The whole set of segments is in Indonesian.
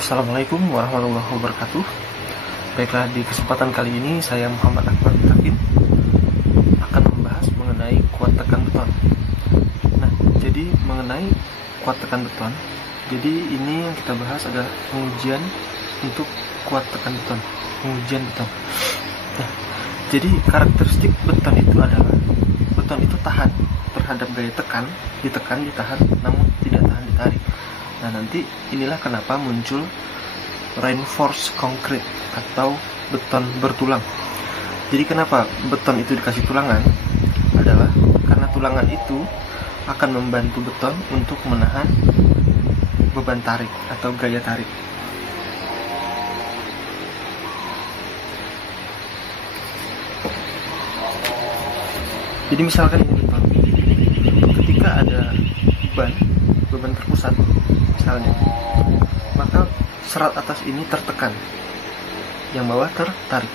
Assalamualaikum warahmatullahi wabarakatuh. Baiklah, di kesempatan kali ini saya Muhammad Akbar Takin akan membahas mengenai kuat tekan beton. Nah, jadi mengenai kuat tekan beton, jadi ini yang kita bahas adalah pengujian untuk kuat tekan beton, pengujian beton. Nah, jadi karakteristik beton itu adalah beton itu tahan terhadap gaya tekan, ditahan, namun tidak tahan ditarik. Nah, nanti inilah kenapa muncul reinforced concrete atau beton bertulang. Jadi kenapa beton itu dikasih tulangan? Adalah karena tulangan itu akan membantu beton untuk menahan beban tarik atau gaya tarik. Jadi misalkan ini beton, ketika ada beban terpusat misalnya, maka serat atas ini tertekan, yang bawah tertarik.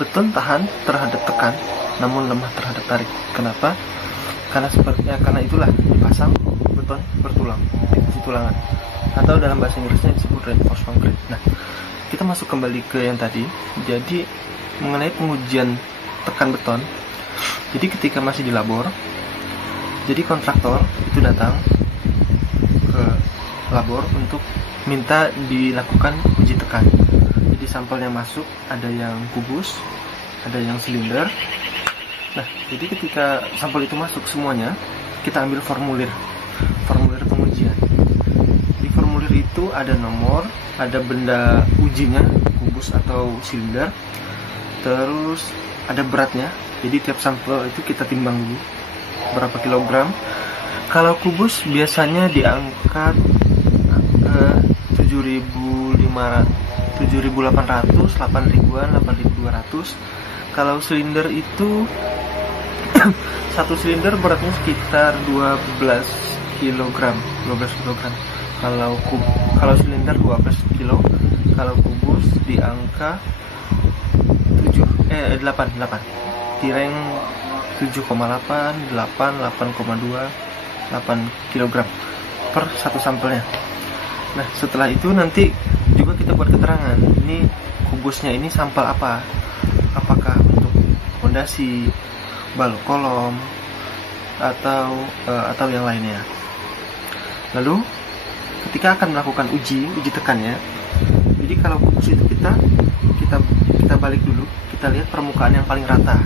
Beton tahan terhadap tekan, namun lemah terhadap tarik. Kenapa? Karena itulah dipasang beton bertulang, dikasih tulangan, atau dalam bahasa Inggrisnya disebut reinforced concrete. Nah, kita masuk kembali ke yang tadi. Jadi mengenai pengujian tekan beton, jadi ketika masih di labor, jadi kontraktor itu datang ke labor untuk minta dilakukan uji tekan. Jadi sampel yang masuk ada yang kubus, ada yang silinder. Nah, jadi ketika sampel itu masuk semuanya, kita ambil formulir pengujian. Di formulir itu ada nomor, ada benda ujinya, kubus atau silinder, terus ada beratnya. Jadi tiap sampel itu kita timbang dulu berapa kilogram. Kalau kubus biasanya diangkat 7.500, 7.800, 8.000-an, 8.200. Kalau silinder itu satu silinder beratnya sekitar 12 kg. Kalau silinder 12 kg, kalau kubus di angka 8 di rank 7,8, 8,2, 8 kg per satu sampelnya. Nah, setelah itu nanti juga kita buat keterangan, ini kubusnya ini sampel apa? Apakah untuk fondasi, balok kolom, atau yang lainnya. Lalu ketika akan melakukan uji tekannya, jadi kalau kubus itu kita balik dulu, kita lihat permukaan yang paling rata.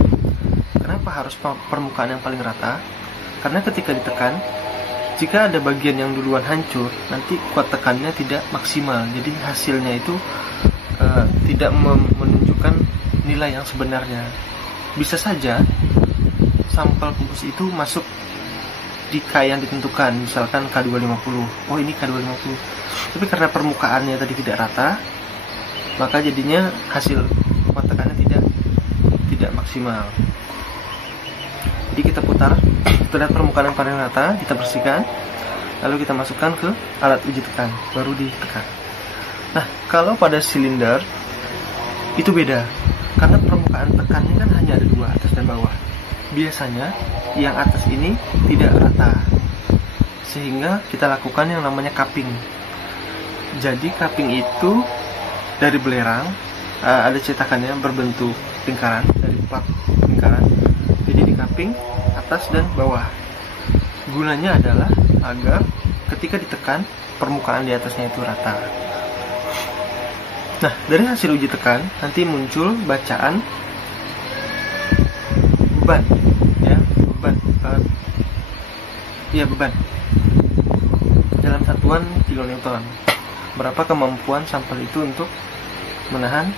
Kenapa harus permukaan yang paling rata? Karena ketika ditekan, jika ada bagian yang duluan hancur, nanti kuat tekannya tidak maksimal. Jadi hasilnya itu tidak menunjukkan nilai yang sebenarnya. Bisa saja sampel kubus itu masuk di K yang ditentukan, misalkan K250. Oh, ini K250. Tapi karena permukaannya tadi tidak rata, maka jadinya hasil kuat tekannya tidak maksimal. Jadi kita putar, kita lihat permukaan yang paling rata, kita bersihkan, lalu kita masukkan ke alat uji tekan, baru ditekan. Nah, kalau pada silinder itu beda, karena permukaan tekannya kan hanya ada dua, atas dan bawah. Biasanya yang atas ini tidak rata, sehingga kita lakukan yang namanya cupping. Jadi cupping itu dari belerang, ada cetakannya berbentuk lingkaran, dari plat lingkaran. Jadi di cupping atas dan bawah. Gunanya adalah agar ketika ditekan, permukaan di atasnya itu rata. Nah, dari hasil uji tekan nanti muncul bacaan beban, beban dalam satuan kilonewton. Berapa kemampuan sampel itu untuk menahan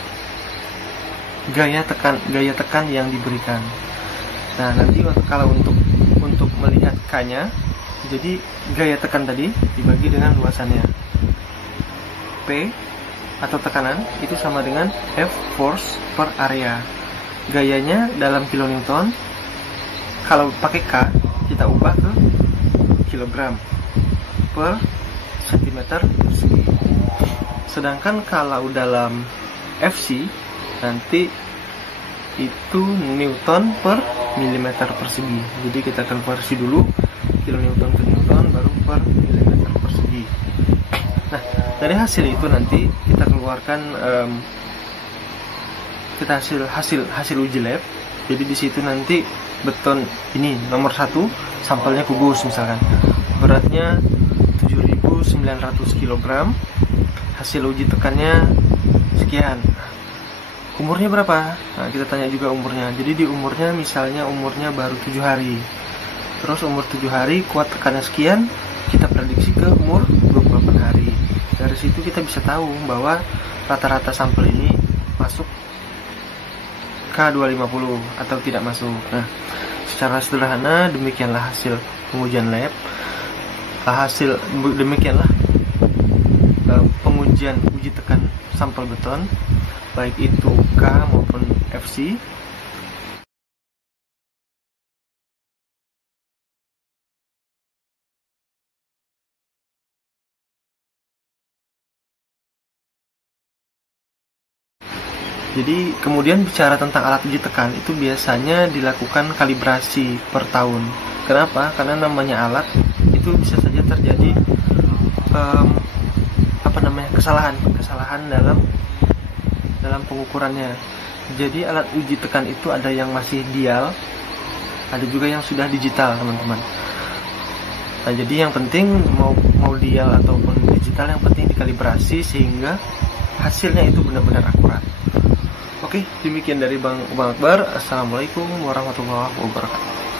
gaya tekan yang diberikan. Nah, nanti kalau untuk melihat K-nya, jadi gaya tekan tadi dibagi dengan luasannya. P atau tekanan itu sama dengan F force per area. Gayanya dalam kilonewton. Kalau pakai K, kita ubah ke kilogram per sentimeter persegi. Sedangkan kalau dalam FC nanti itu Newton per milimeter persegi. Jadi kita konversi dulu kilonewton ke Newton, baru per milimeter persegi. Nah, dari hasil itu nanti kita keluarkan kita hasil uji lab. Jadi di situ nanti beton ini nomor 1 sampelnya kubus misalkan, beratnya 7.900 kg, hasil uji tekannya sekian. Umurnya berapa? Nah, kita tanya juga umurnya. Jadi di umurnya misalnya umurnya baru 7 hari. Terus umur 7 hari kuat tekannya sekian, kita prediksi ke umur 28 hari. Dari situ kita bisa tahu bahwa rata-rata sampel ini masuk K250 atau tidak masuk. Nah, secara sederhana demikianlah hasil pengujian lab. Demikianlah pengujian uji tekan sampel beton, baik itu K maupun FC. Jadi kemudian bicara tentang alat uji tekan itu biasanya dilakukan kalibrasi per tahun. Kenapa? Karena namanya alat itu bisa saja terjadi kesalahan dalam pengukurannya. Jadi alat uji tekan itu ada yang masih dial, ada juga yang sudah digital, teman-teman. Nah, jadi yang penting mau dial ataupun digital, yang penting dikalibrasi sehingga hasilnya itu benar-benar akurat. Oke, demikian dari Bang Akbar. Assalamualaikum warahmatullahi wabarakatuh.